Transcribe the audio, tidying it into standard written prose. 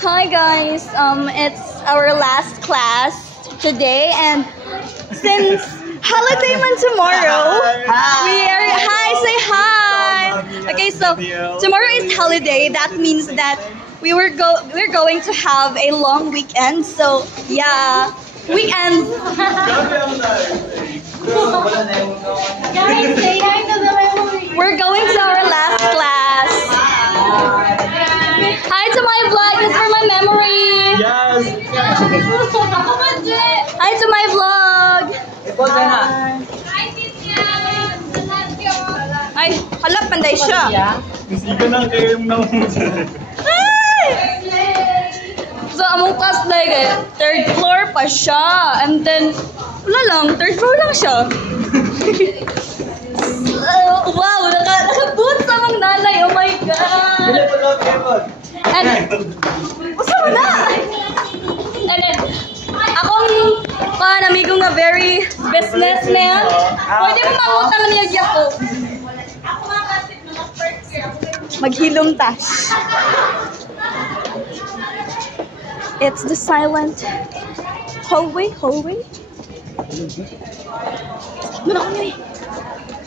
Hi guys, it's our last class today, and since holiday man tomorrow, say hi. Okay, so tomorrow is holiday. That means that we're going to have a long weekend. So yeah, weekend. Guys, say hi to the memory. We're going to our last class. Hi to my vlog. It's for my memory. Yes! Hi to my vlog. Hi, Titya. Ay, hala, panday siya. Hindi ko na kayo yung namumunod. Ay! So, among class like, third floor pa siya. And then, wala lang, third floor lang siya. Wow, naka-boots among nanay. Oh my God. And, basta mo na. And then, akong amigo nga very businessman. Pwede mo mangutang niya ko. Ako nga kasi nung first year. Maghilom ta. It's the silent hallway. Muna ko